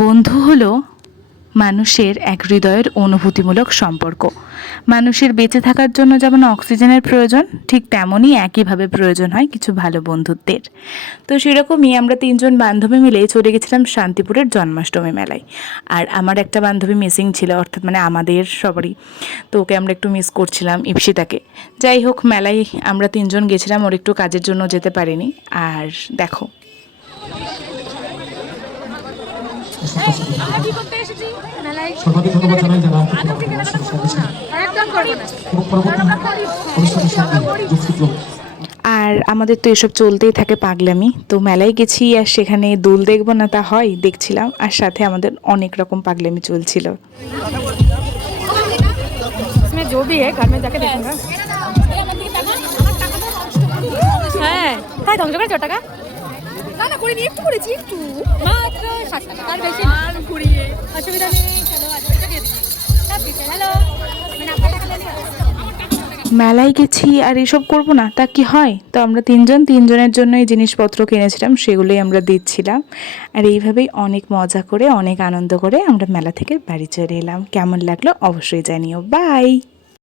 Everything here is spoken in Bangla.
বন্ধু হলো মানুষের এক হৃদয়ের অনুভূতিমূলক সম্পর্ক। মানুষের বেঁচে থাকার জন্য যেমন অক্সিজেনের প্রয়োজন, ঠিক তেমনই একইভাবে প্রয়োজন হয় কিছু ভালো বন্ধুত্বের। তো সেরকমই আমরা তিনজন বান্ধবী মিলে চলে গেছিলাম শান্তিপুরের জন্মাষ্টমী মেলায়। আর আমার একটা বান্ধবী মিসিং ছিল, অর্থাৎ মানে আমাদের সবারই। তো ওকে আমরা একটু মিস করছিলাম, ইপসিতাকে। যাই হোক, মেলায় আমরা তিনজন গেছিলাম, ওর একটু কাজের জন্য যেতে পারিনি। আর দেখো, সর্বাধিক ধন্যবাদ জানাই যারা একদম করবো না আর আমাদের তো এসব চলতেই থাকে পাগলামি। তো মেলায় গেছি আর সেখানে দোল দেখবো না তা হয়, দেখছিলাম। আর সাথে আমাদের অনেক রকম পাগলামি চলছিল। जो भी है घर में जाके देखूंगा। হ্যাঁ তাই ধ্বংস করে 4 টাকা না না করে নিয়ে একটু করেছি, একটু মাত্র 7 টাকা, তার বেশি না। আর ঘুরিয়ে অসুবিধা নেই, চলো আজকে দিয়ে দিই সব কিছু। হ্যালো মানে আপনার টাকা নিয়ে মেলায় গেছি আর এসব করব না তা কি হয়? তো আমরা তিনজনের জন্য এই জিনিসপত্র কিনেছিলাম, সেগুলোই আমরা দিচ্ছিলাম। আর এইভাবেই অনেক মজা করে, অনেক আনন্দ করে আমরা মেলা থেকে বাড়ি চলে এলাম। কেমন লাগলো অবশ্যই জানিও। বাই।